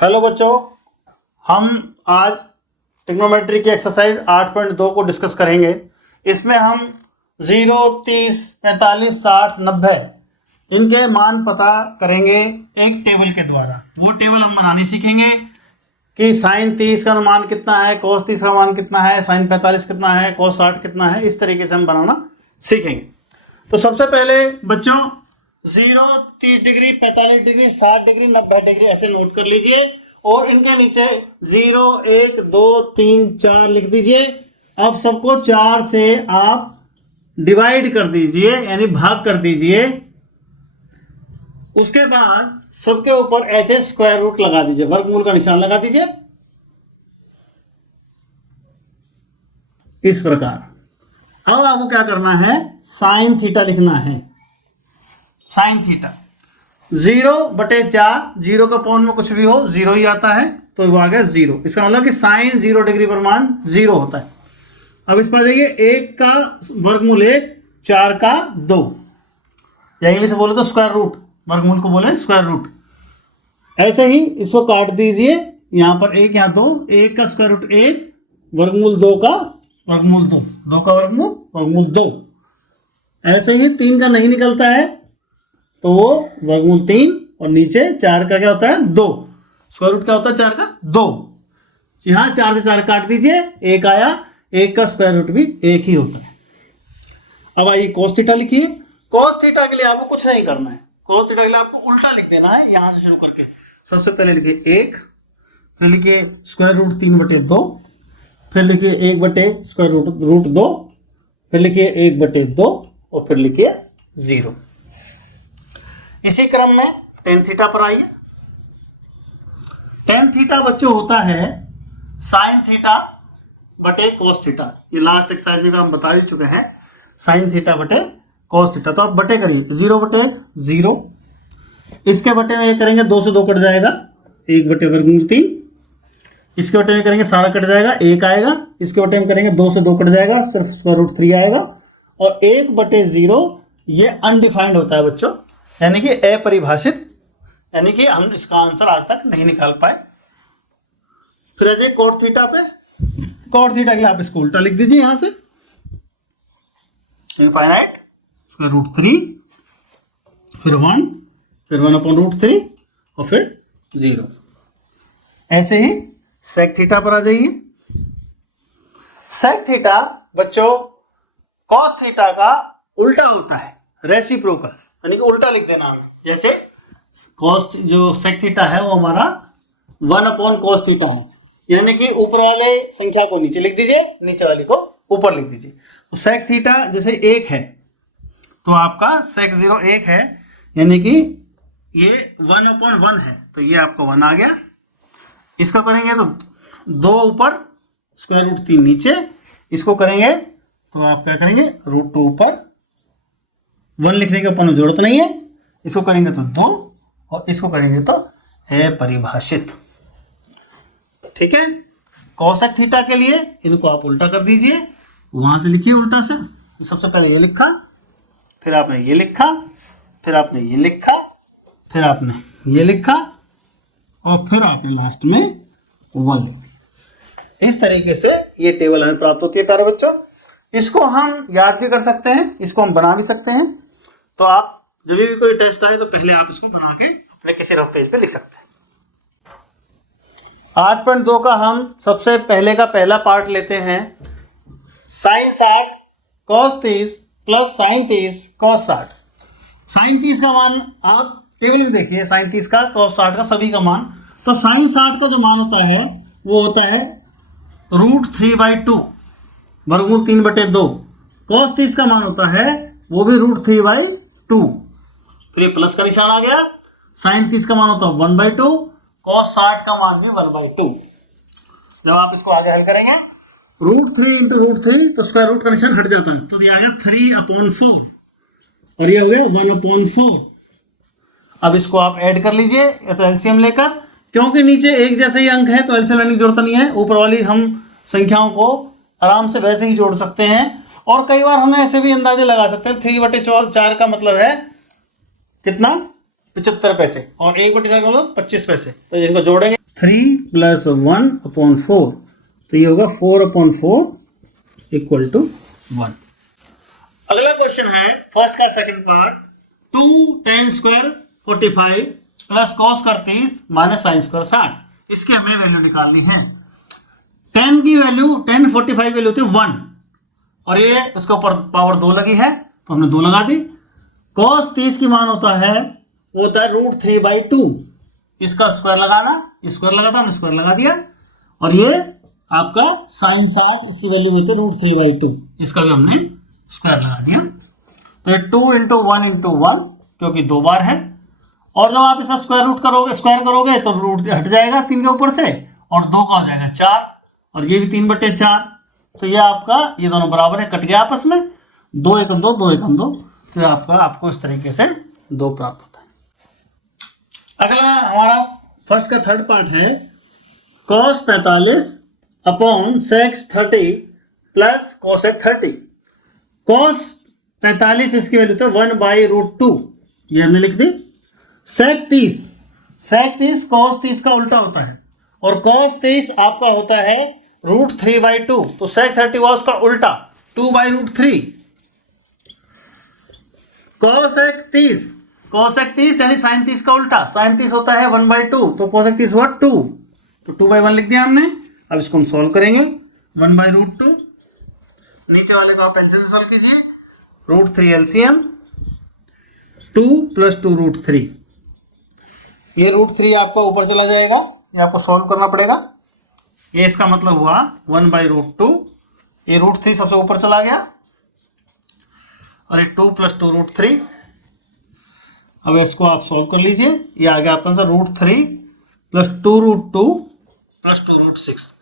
Hello बच्चों, हम आज ट्रिग्नोमेट्री की एक्सरसाइज 8.2 को डिस्कस करेंगे। इसमें हम 0, 30, 45, 60, 90 इनके मान पता करेंगे एक टेबल के द्वारा। वो टेबल हम बनानी सीखेंगे कि साइन 30 का मान कितना है, कोस 30 का मान कितना है, साइन 45 कितना है, कोस 60 कितना है। इस तरीके से हम बनाना सीखेंगे। तो सबसे पहले बच्चों 0, 30 डिग्री, 45 डिग्री, 60 डिग्री, 90 डिग्री ऐसे नोट कर लीजिए और इनके नीचे 0, 1, 2, 3, 4 लिख दीजिए। अब सबको 4 से आप डिवाइड कर दीजिए, यानी भाग कर दीजिए। उसके बाद सबके ऊपर ऐसे स्क्वायर रूट लगा दीजिए, वर्गमूल का निशान लगा दीजिए इस प्रकार। अब आपको क्या करना है, साइन थीटा लिखना है। साइन थीटा 0/4, 0 का पॉइंट में कुछ भी हो 0 ही आता है, तो वो आ गया 0। इसका मतलब कि साइन 0 डिग्री पर मान 0 होता है। अब इस पर जाइए, 1 का वर्गमूल 1, 4 का 2, या इंग्लिश में बोले तो स्क्वायर रूट, वर्गमूल को बोले स्क्वायर रूट। ऐसे ही इसको काट दीजिए, यहाँ पर 1, यहाँ 2, 1 का स्क्वायर रूट 1, वर्गमूल 2 का वर्गमूल 2, 2 का वर्गमूल 2। ऐसे ही 3 का नहीं निकलता है तो वो वर्गमूल 3, और नीचे 4 का क्या होता है 2, स्क्वायर रूट क्या होता है 4 का 2। यहाँ 4 से 4 काट दीजिए, 1 आया, 1 का स्क्वायर रूट भी 1 ही होता है। अब आइए कोस थीटा लिखिए। कोस थीटा के लिए आपको कुछ नहीं करना है, कोस थीटा के लिए आपको उल्टा लिख देना है। यहाँ से शुरू करके सबसे पहले लिखिए 1, फिर लिखिए स्क्वायर रूट 3/2, फिर लिखिए 1 स्क्वायर रूट 2, फिर लिखिए 1/2 और फिर लिखिए 0। इसी क्रम में टेन थीटा पर आइए। टेन थीटा बच्चों होता है साइन थीटा बटे कोस थीटा। ये लास्ट एक्सरसाइज में हम बता ही चुके हैं, साइन थीटा बटे कोस थीटा। तो आप बटे करिए, 0/1 0, इसके बटे में ये करेंगे 2 से 2 कट जाएगा, 1/√3। इसके बटे में करेंगे सारा कट जाएगा, 1 आएगा। इसके बटे में करेंगे 2 से 2 कट जाएगा, सिर्फ √3 आएगा। और 1/0 ये अनडिफाइंड होता है बच्चों, यानी कि अपरिभाषित, यानी कि हम इसका आंसर आज तक नहीं निकाल पाए। फिर आ जाइए कोट थीटा पे। कोट थीटा के लिए आप इसको उल्टा लिख दीजिए, यहां से इनफाइनाइट √3, फिर 1, फिर 1/√3 और फिर 0। ऐसे ही सेक थीटा पर आ जाइए। सेक थीटा बच्चों कॉस थीटा का उल्टा होता है, रेसिप्रोकल, यानी कि उल्टा लिख देना हमें। जैसे कॉस जो सेक थीटा है वो हमारा 1/cos थीटा है, यानी कि ऊपर वाले संख्या को नीचे लिख दीजिए, नीचे वाली को ऊपर लिख दीजिए। तो सेक थीटा जैसे 1 है तो आपका सेक 0 1 है, यानी कि ये 1/1 है, तो ये आपका 1 आ गया। इसका करेंगे तो 2 ऊपर, स्क्वायर रूट 3 नीचे। इसको करेंगे तो आप क्या करेंगे, √2 ऊपर, 1 लिखने की अपन जरूरत नहीं है। इसको करेंगे तो 2, और इसको करेंगे तो अपरिभाषित। ठीक है। कोसेक थीटा के लिए इनको आप उल्टा कर दीजिए, वहां से लिखिए उल्टा से। सबसे पहले ये लिखा, फिर आपने ये लिखा, फिर आपने ये लिखा, फिर आपने ये लिखा, और फिर आपने लास्ट में 1 लिख दिया। इस तरीके से ये टेबल हमें प्राप्त होती है प्यारे बच्चों। इसको हम याद भी कर सकते हैं, इसको हम बना भी सकते हैं। तो आप जब भी कोई टेस्ट आए तो पहले आप इसको बना के अपने किसी रफ पेज पे लिख सकते हैं। 8.2 का हम सबसे पहले का पहला पार्ट लेते हैं, sine 60 cos 30 plus sine 30 cos 60। Sine 30 का मान आप टेबल में देखिए, साइन 30 का, cos 60 का, सभी का मान। तो साइन 60 का जो मान होता है वो होता है √3/2, वर्गमूल 3/2। cos 30 का मान होता है वो भी √3/2। फिर ये प्लस का निशान आ गया। साइन 30 का मान होता है 1/2, cos 60 का मान भी 1/2। जब आप इसको आगे हल करेंगे, √3 × √3 तो स्क्वायर रूट का निशान हट जाता है, तो ये आ गया 3/4, और ये हो गया 1/4। अब इसको आप ऐड कर लीजिए, या तो एलसीएम लेकर, क्योंकि नीचे एक जैसे ही अंक है तो एलसीएम लेने की जरूरत नहीं है। ऊपर वाली हम संख्याओं को आराम से वैसे ही जोड़ सकते हैं। और कई बार हमें ऐसे भी अंदाजे लगा सकते हैं, 3/4 का मतलब है कितना, 75 पैसे, और 1/4 मतलब 25 पैसे। तो इनको जोड़ेंगे 3 + 1/4, तो ये होगा 4/4 = 1। अगला क्वेश्चन है फर्स्ट का second part, 2 tan² 45 plus cos² 30 minus sin² 60। इसकी हमें वैल्यू निकालनी है। 10 की वैल्यू 10 45 वैल्यू थी 1, और ये उसके ऊपर पावर 2 लगी है तो हमने 2 लगा दी। cos 30 की मान होता है, वो होता है √3/2। इसका स्क्वायर लगाना, स्क्वायर लगा था हमने, स्क्वायर लगा दिया। और ये आपका sin 60, इसकी वैल्यू में तो √3/2, इसका भी हमने स्क्वायर लगा दिया। तो ये 2 × 1 × 1, क्योंकि 2 बार है। और जब आप इसका स्क्वायर करोगे तो रूट हट जाएगा 3 के ऊपर से, और 2 का हो जाएगा 4, और ये भी 3/4। तो ये आपका, ये दोनों बराबर है, कट गया आपस में, 2 × 2 2 × 2, तो आपको इस तरीके से 2 प्राप्त होता है। अगला हमारा फर्स्ट का थर्ड पार्ट है, cos 45 upon sec 30 plus cosec 30। cos 45 इसकी वैल्यू तो 1/√2, ये हमने लिख दी। sec 30 cos 30 का उल्टा होता है, और cos 30 आपका होता है √3/2, तो sec 30 हुआ उसका उल्टा 2/√3। cosec 30 यानी sin 30 का उल्टा, sin 30 होता है 1/2, तो cosec 30 हुआ 2, तो 2/1 लिख दिया हमने। अब इसको हम सॉल्व करेंगे, 1/√2, नीचे वाले को आप एलसीएम सॉल्व कीजिए, √3 एलसीएम, 2 + 2√3, ये √3 आपका ऊपर चला जाएगा, ये आपको सॉल्व करना पड़ेगा। ये इसका मतलब हुआ 1/√2, ये √3 सबसे ऊपर चला गया, और ये 2 + 2√3। अब इसको आप सॉल्व कर लीजिए, ये आ गया आपका आंसर √3 + 2√2 + 2√6।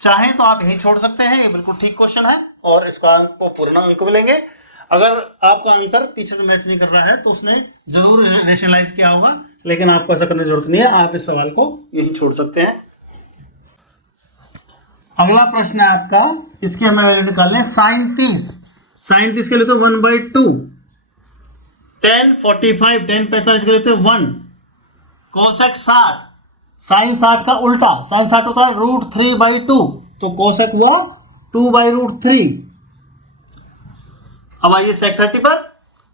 चाहे तो आप यही छोड़ सकते हैं, ये बिल्कुल ठीक क्वेश्चन है, और इसका आपको पूर्ण अंक मिलेंगे। अगर आपका आंसर पीछे से मैच नहीं कर रहा है तो उसने जरूर रेशनलाइज किया होगा, लेकिन आपको ऐसा करने की जरूरत नहीं है, आप इस सवाल को यही छोड़ सकते हैं। अगला प्रश्न है आपका, इसकी हमें वैल्यू निकालनी है sin 30 के लिए तो 1/2, tan 45 tan 45 के लिए तो 1, cosec 60 sin 60 का उल्टा, sin 60 होता है √3/2, तो cosec हुआ 2/√3। अब आइए sec 30 पर,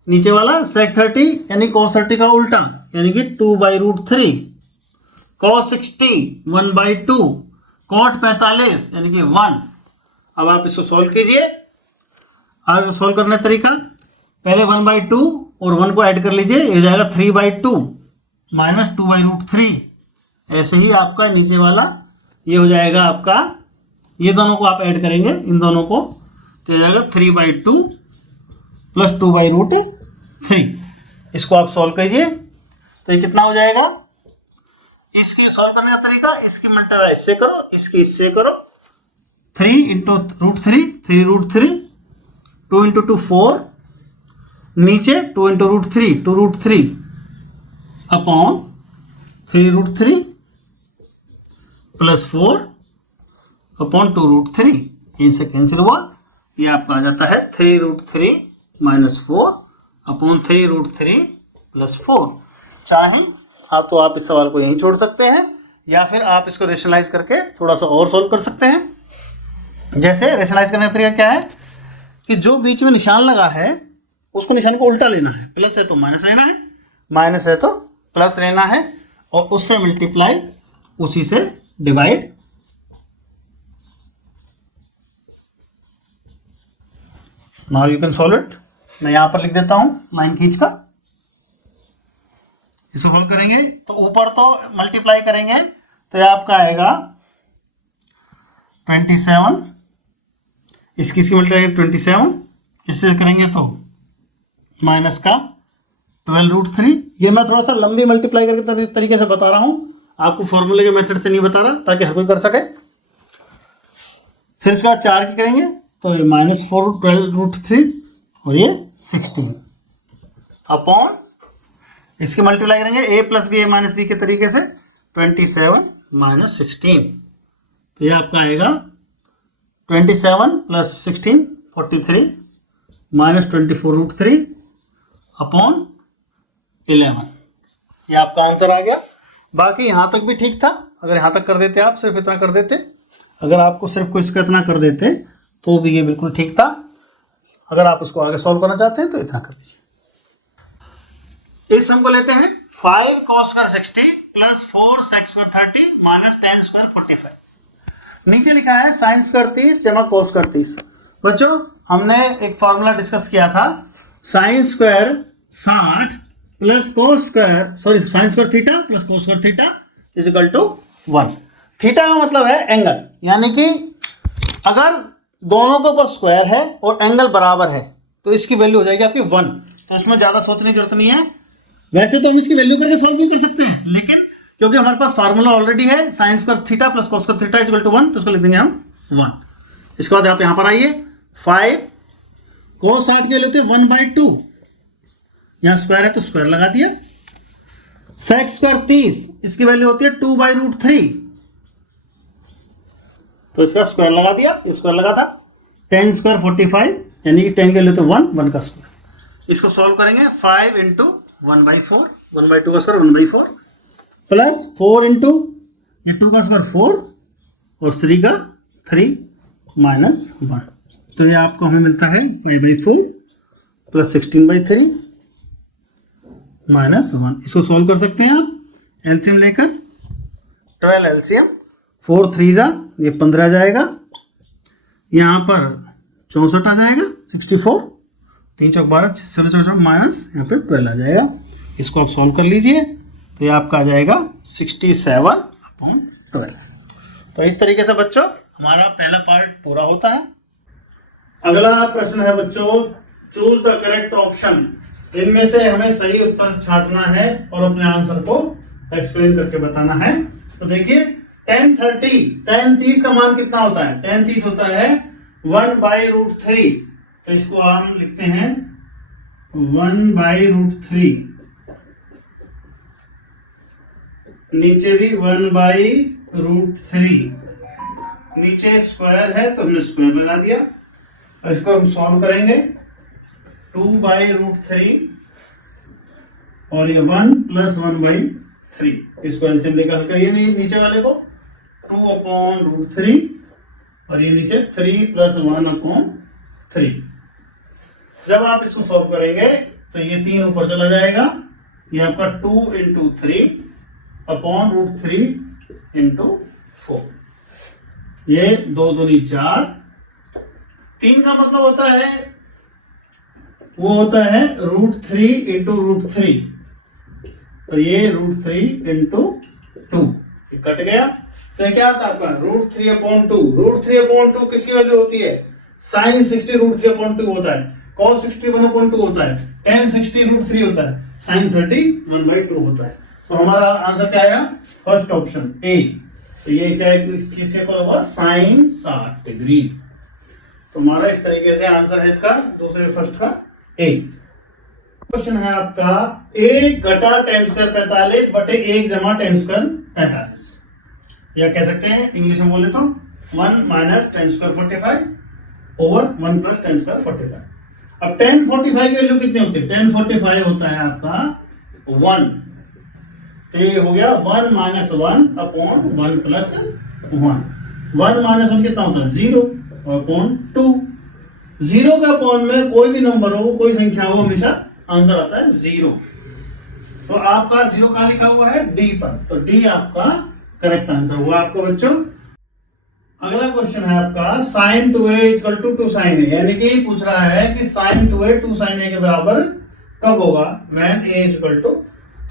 नीचे वाला sec 30 यानी cos 30 का उल्टा, यानी कि 2/√3, cos 60 1/2, cot 45 यानी कि 1। अब आप इसको सॉल्व कीजिए। आगे सॉल्व करने का तरीका, पहले 1/2 और 1 को ऐड कर लीजिए, ये जाएगा 3/2 माइनस 2/√3। ऐसे ही आपका नीचे वाला ये हो जाएगा आपका, ये दोनों को आप ऐड करेंगे, इन दोनों को, तो ये जाएगा 3/2 + 2/√3। इसको आप सॉल्व कीजिए, तो ये कितना हो जाएगा। इसकी सॉल्व करने का तरीका, इसकी मल्टीप्लाई इससे करो, इसकी इससे करो, 3 × √3 3√3, 2 × 2 4, नीचे 2 × √3 2√3 अपॉन 3√3 + 4 अपॉन 2√3, इनसे कैंसिल हुआ, ये आपका आ जाता है 3√3 - 4 अपॉन 3√3 + 4। चाहे आप तो आप इस सवाल को यहीं छोड़ सकते हैं, या फिर आप इसको रेशनलाइज करके थोड़ा सा और सॉल्व कर सकते हैं। जैसे रेशनलाइज करने का तरीका क्या है कि जो बीच में निशान लगा है उसको निशान को उल्टा लेना है, प्लस है तो माइनस लेना है, माइनस है तो प्लस लेना है, और उससे मल्टीप्लाई, उसी से divide. Now you can solve it. मैं यहां पर लिख देता हूं लाइन खींचकर, इसे सॉल्व करेंगे तो ऊपर तो मल्टीप्लाई करेंगे तो ये आपका आएगा 27, इसकी मल्टीप्लाई 27, इससे करेंगे तो माइनस का 12√3। ये मैं थोड़ा सा लंबी मल्टीप्लाई करके तरीके से बता रहा हूं, आपको फॉर्मूले के मेथड से नहीं बता रहा, ताकि हर कोई कर सके। फिर इसके बाद 4 की करेंगे तो ये -4 12√3, और ये 16 अपॉन, इसकी मल्टीप्लाई करेंगे a + b a - b के तरीके से, 27 - 16, तो ये आपका आएगा 27 + 16 43 - 24√3 अपॉन 11, ये आपका आंसर आ गया। बाकी यहाँ तक भी ठीक था, अगर यहाँ तक कर देते आप, सिर्फ इतना कर देते, अगर आपको सिर्फ कुछ इतना कर देते तो भी ये बिल्कुल ठीक था। अगर आप उसको आगे सॉल्व करना चाहते हैं तो इतना कर लीजिए। इस सम को लेते हैं 5 cos square 60 plus 4 sec square 30 minus 10 square 45। नीचे लिखा है sin स्क्वायर 30 जमा cos स्क्वायर 30। बच्चों हमने एक फॉर्मूला डिस्कस किया था, sin square 60 plus cos square sin square theta plus cos square theta is equal to 1। Theta का मतलब है एंगल, यानी कि अगर दोनों के ऊपर स्क्वायर है और एंगल बराबर है तो इसकी वैल्यू हो जाएगी आपकी 1। तो इसमें ज्यादा सोचने की जरूरत नहीं है। वैसे तो हम इसकी वैल्यू करके सॉल्व भी कर सकते हैं, लेकिन क्योंकि हमारे पास फार्मूला ऑलरेडी है sin square theta plus cos square theta is equal to 1, तो इसको लिख देंगे हम 1। इसके बाद आप यहां पर आइए, 5 cos 60 की वैल्यू होती है 1/2, यहां स्क्वायर है तो स्क्वायर लगा दिया। sec स्क्वायर 30 इसकी वैल्यू होती है 2/√3, तो इसका स्क्वायर लगा दिया, स्क्वायर लगा था। 10 स्क्वायर 45 यानी कि 10 की वैल्यू तो 1 का स्क्वायर। इसको सॉल्व करेंगे 5 इंटू 1/4, 1/2 का स्क्वायर 1/4 प्लस 4 इंटू ये 2 का स्क्वायर 4 और 3 का 3 माइनस 1, तो ये आपको हमें मिलता है 5/4 प्लस 16/3 माइनस 1। इसको सॉल्व कर सकते हैं आप एलसीएम लेकर, 12 एलसीएम 4 3 ये 15 आ जाएगा, यहाँ पर 64 आ जाएगा, 64 3 चौक 12 16 चौक माइनस यहाँ पे 12 आ जाएगा। इसको आप सॉल्व कर लीजिए तो ये आपका आ जाएगा 67/12। तो इस तरीके से बच्चों हमारा पहला पार्ट पूरा होता है। अगला प्रश्न है बच्चों, चूज द करेक्ट ऑप्शन। इनमें से हमें सही उत्तर छांटना है और अपने आंसर को एक्सप्लेन करके बताना है। तो देखिए tan 30 का मान कितना होता है? tan 30 होता है 1/√3, तो इसको हम लिखते हैं 1/√3, नीचे भी 1/√3, नीचे स्क्वायर है तो हमने स्क्वायर लगा दिया। इसको हम सॉल्व करेंगे 2/√3 और ये 1 + 1/3, इसको एलसीएम निकाल कर ये नीचे वाले को 2/√3 और ये नीचे 3 + 1/3। जब आप इसको सॉल्व करेंगे तो ये 3 ऊपर चला जाएगा, ये आपका 2 × 3/√3 × 4, ये 2 दूनी 4। 3 का मतलब होता है वो होता है √3 × √3, तो ये √3 × 2 कट गया, तो क्या आता है आपका √3/2। √3/2 किसकी वैल्यू होती है? sin 60 √3/2 होता है, cos 60 1/2 होता है, tan 60 √3 होता है, sin 30 1/2 होता है। तो हमारा आंसर क्या आया? First option A. तो ये क्या किसके इक्वल होगा? sin 60 degree. तो हमारा इस तरीके से आंसर है इसका दूसरे फर्स्ट का ए। क्वेश्चन है आपका 1 - tan स्क्वायर 45 बटे 1 जमा tan स्क्वायर 45, या कह सकते हैं इंग्लिश में बोले तो 1 - tan square 45 over 1 + tan square 45। अब tan 45 की वैल्यू कितनी होती है? tan 45 होता है आपका 1, तो ये हो गया 1 - 1/1 + 1 1 - 1 कितना होता है? 0/2। 0 के अपॉन में कोई भी नंबर हो, कोई संख्या हो, हमेशा आंसर आता है 0। तो आपका 0 कहां लिखा हुआ है? डी पर, तो डी आपका करेक्ट आंसर हुआ आपको बच्चों। अगला क्वेश्चन है आपका sin 2a = 2 sin a, यानी कि पूछ रहा है कि sin 2a 2 sin a के बराबर कब होगा? when a =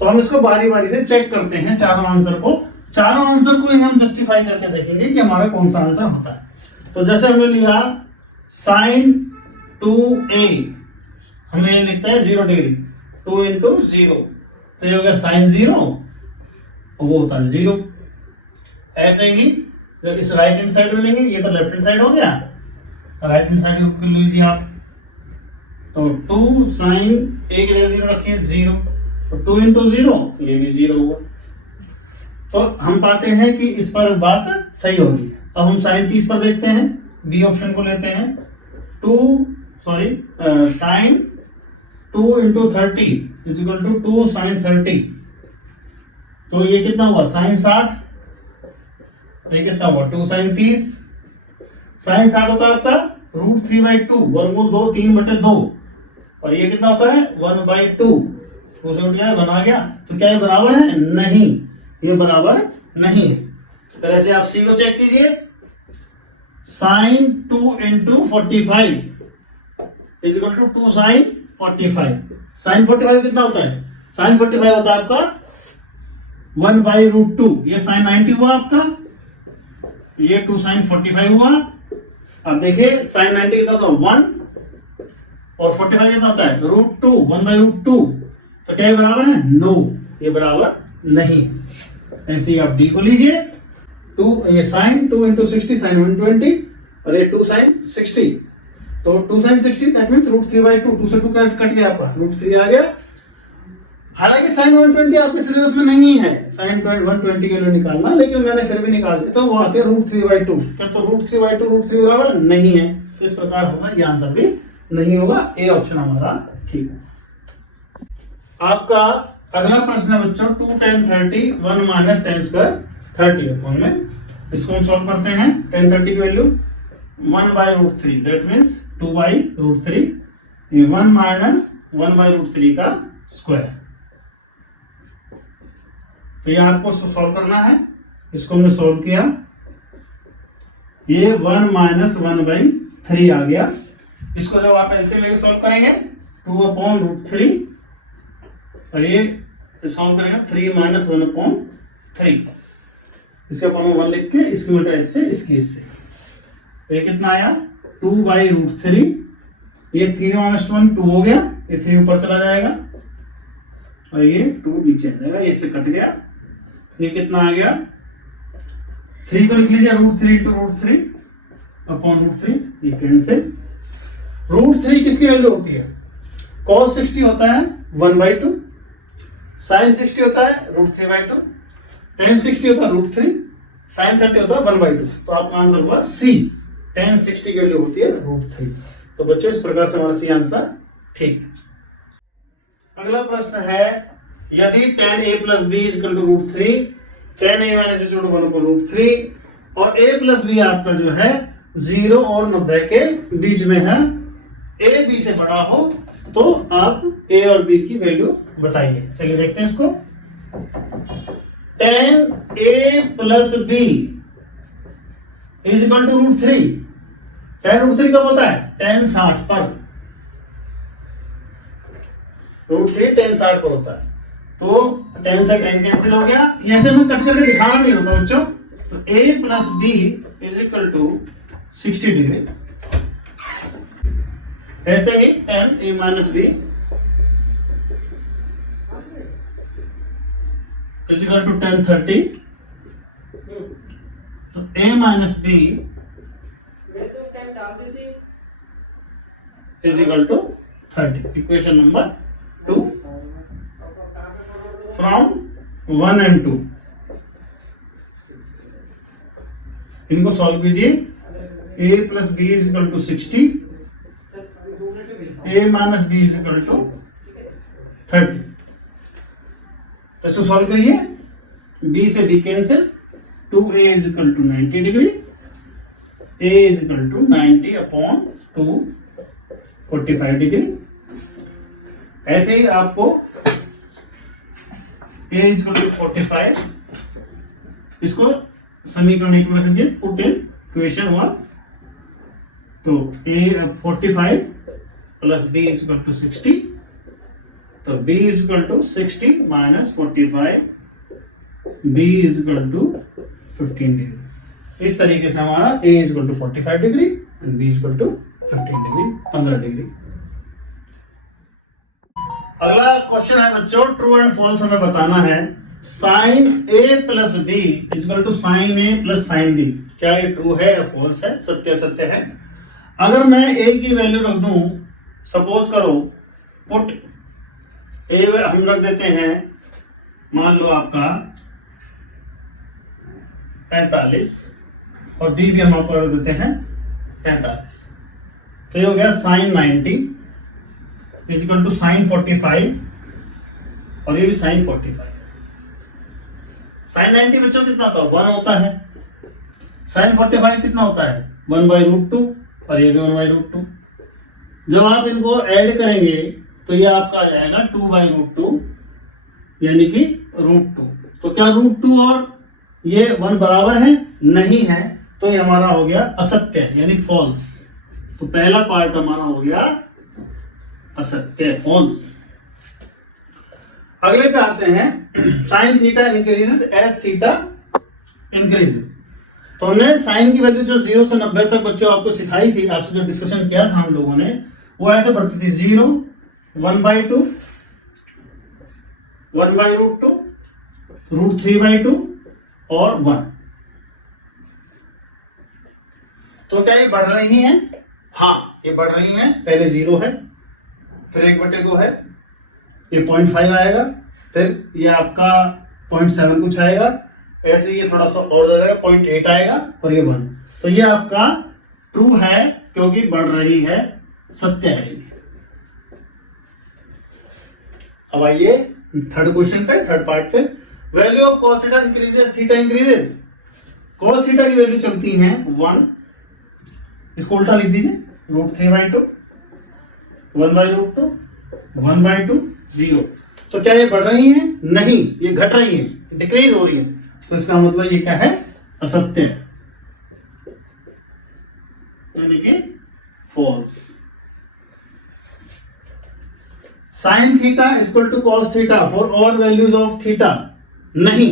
तो हम इसको बारी बारी से चेक करते हैं चारों आंसर को ही हम जस्टिफाई करके देखेंगे कि हमारा कौन सा आंसर होता है। तो जैसे हमने लिया sin 2a, हमें लिखते हैं 0 डिग्री, 2 × 0, तो ये हो गया sin 0 और वो होता है 0। ऐसे ही जब इस राइट हैंड साइड में लेंगे, ये तो लेफ्ट हैंड साइड हो गया, राइट हैंड साइड को लीजिए आप, तो 2 sin a की जगह 0 रखिए 0, तो 2 × 0 ये भी 0 होगा। तो हम पाते हैं कि इस पर बात सही होगी। अब हम sin 30 पर देखते हैं, बी ऑप्शन को लेते हैं, sin 2 × 30 = 2 sin 30, तो ये कितना हुआ साइन 60, ये कितना हुआ 2 साइन 30। साइन 60 होता है आपका √3/2, वर्गमूल 2 3/2, और ये कितना होता है 1/2, 2 से उठ गया 1 आ गया। तो क्या ये बराबर है? नहीं, ये बराबर नहीं है। तो ऐसे आप सी को चेक कीजिए, साइन 2 × 45 = 2 साइन 45। साइन 45 कितना होता है? साइन 45 होता है आपका 1/√2। ये साइन 90 हुआ आपका, ये 2 साइन 45 हुआ। अब देखिए साइन 90 कितना होता है 1, और 45 कितना होता है √2, 1/√2। तो क्या ये बराबर है? नो, ये बराबर नहीं। ऐसे ही आप डी को लीजिए, 2 ये साइन 2 × 60 साइन 120, और ये 2 साइन 60। तो 2 साइन 60 दैट मींस √3/2, 2 से 2 कट गया आपका, √3 आ गया। हालांकि साइन 120 आपके सिलेबस में नहीं है साइन 120 के लिए निकालना, लेकिन मैंने फिर भी निकाल दिया। तो वो आते हैं √3/2। क्या तो √3/2 √3 बराबर नहीं है, तो इस प्रकार होगा, ये आंसर भी नहीं होगा। ए ऑप्शन हमारा ठीक है। आपका अगला प्रश्न है बच्चों 2 tan 30 1 - tan स्क्वायर 30 में। इसको हम सॉल्व करते हैं। tan 30 की वैल्यू 1/√3, दैट मीन्स 2/√3, 1 - 1/√3 का स्क्वायर। तो ये आपको सॉल्व करना है। इसको हमने सॉल्व किया, ये 1 - 1/3 आ गया। इसको जब आप एलसीएम लेके सॉल्व करेंगे 2/√3, और ये सॉल्व करेंगे 3 - 1/3। इसके अपॉन 1 लिख के इसकी उल्टा इससे इसकी इससे, तो ये कितना आया 2/√3। ये 3 - 1 2 हो गया, ये 3 ऊपर चला जाएगा और ये 2 नीचे आ जाएगा, ये से कट गया। ये कितना आ गया 3 को लिख लीजिए √3 × √3 अपॉन √3, ये कैंसिल। √3 किसकी वैल्यू होती है? cos 60 होता है 1/2, sin 60 होता है √3/2, tan 60 होता है √3, sin 30 होता है 1/2। तो आपका आंसर हुआ सी, tan 60 की वैल्यू होती है √3। तो बच्चों इस प्रकार से हमारा सी आंसर ठीक है। अगला प्रश्न है, यदि tan a + b = √3, tan a - b = 1/√3 और a + b आपका जो है 0 और 90 के बीच में है, a b से बड़ा हो, तो आप a और b की वैल्यू बताइए। चलिए देखते हैं इसको। tan a + b = √3। tan √3 कब होता है? tan 60 पर। √3 tan 60 पर होता है, तो tan से tan कैंसिल हो गया। ऐसे हमें कट करके दिखाना नहीं होता बच्चों। तो a + b = 60 डिग्री। ऐसे ही tan a - b = tan 30। तो a - b = 30। Equation number 2 from 1 and 2। इनको सॉल्व कीजिए। a + b = 60, a - b = 30। तो इसको सॉल्व करिए, b से b cancel, 2a = 90 degree, a = 90 upon 2 45 degree. ऐसे ही आपको a = 45, इसको समीकरण एक में रखिए, पुट इन इक्वेशन 1। तो a 45 + b = 60, तो b = 60 - 45, b = 15 डिग्री। इस तरीके से हमारा a = 45 degree and b = 15 degree, 15 degree. अगला क्वेश्चन है बच्चों, ट्रू एंड फॉल्स हमें बताना है। sin a + b = sin a + sin b, क्या ये ट्रू है या फॉल्स है, सत्य सत्य है? अगर मैं a की वैल्यू रख दूं, सपोज करो पुट a हम रख देते हैं, मान लो आपका 45, और b भी हम आपको रख देते हैं 45। तो ये हो गया sin 90 = sin 45, और ये भी sin 45। साइन 90 बच्चों कितना होता है 1 होता है। साइन 45 कितना होता है 1/√2 और ये भी 1/√2। जब आप इनको ऐड करेंगे तो ये आपका आ जाएगा 2/√2 यानी कि √2। तो क्या √2 और ये 1 बराबर है? नहीं है, तो ये हमारा हो गया असत्य यानी फॉल्स। तो पहला पार्ट हमारा हो गया असत्य, फॉल्स। अगले पे आते हैं, sine theta increases as theta increases. तो हमने साइन की वैल्यू जो 0 से 90 तक बच्चों आपको सिखाई थी, आपसे जो डिस्कशन किया था हम लोगों ने, वो ऐसे बढ़ती थी 0, 1/2, 1/√2, √3/2 और 1। तो क्या ये बढ़ रही हैं? हाँ, ये बढ़ रही हैं। पहले 0 है, फिर 1/2 है, ये 0.5 आएगा, फिर ये आपका 0.7 कुछ आएगा, ऐसे ये थोड़ा सा और ज्यादा 0.8 आएगा और ये 1। तो ये आपका ट्रू है क्योंकि बढ़ रही है, सत्य है ये। अब आइए थर्ड क्वेश्चन पे, थर्ड पार्ट पे। Value of cos theta increases theta increases. cos theta की वैल्यू चलती है 1, इसको उल्टा लिख दीजिए, √3/2, 1/√2, 1/2, 0। तो क्या ये बढ़ रही है? नहीं, ये घट रही है, डिक्रीज हो रही है। तो इसका मतलब ये क्या है? असत्य, यानी कि false. Sine theta equal to cos theta for all values of theta. नहीं,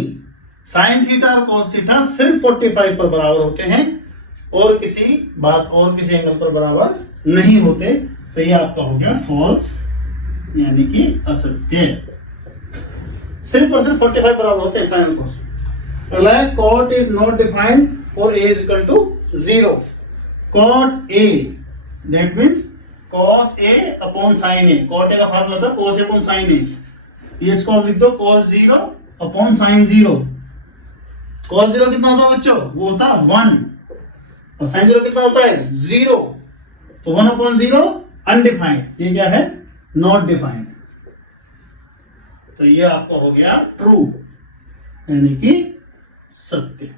साइन थीटा और कॉस थीटा सिर्फ 45 पर बराबर होते हैं और किसी एंगल पर बराबर नहीं होते। तो ये आपका हो गया फॉल्स, यानी कि असत्य। सिर्फ और सिर्फ 45 बराबर होते हैं साइन और कॉस। अगला है cot is not defined for A is equal to 0। Cot A that means cos A upon sin A। cot A का फॉर्मूला था cos A upon sin A। ये इसको आप लिख दो cos 0 अपॉन sin 0। cos 0 कितना होता है बच्चों? वो होता है 1 और sin 0 कितना होता है 0। तो 1 अपॉन 0 अनडिफाइंड, ये क्या है? Not defined. तो ये आपका हो गया ट्रू, यानी कि सत्य।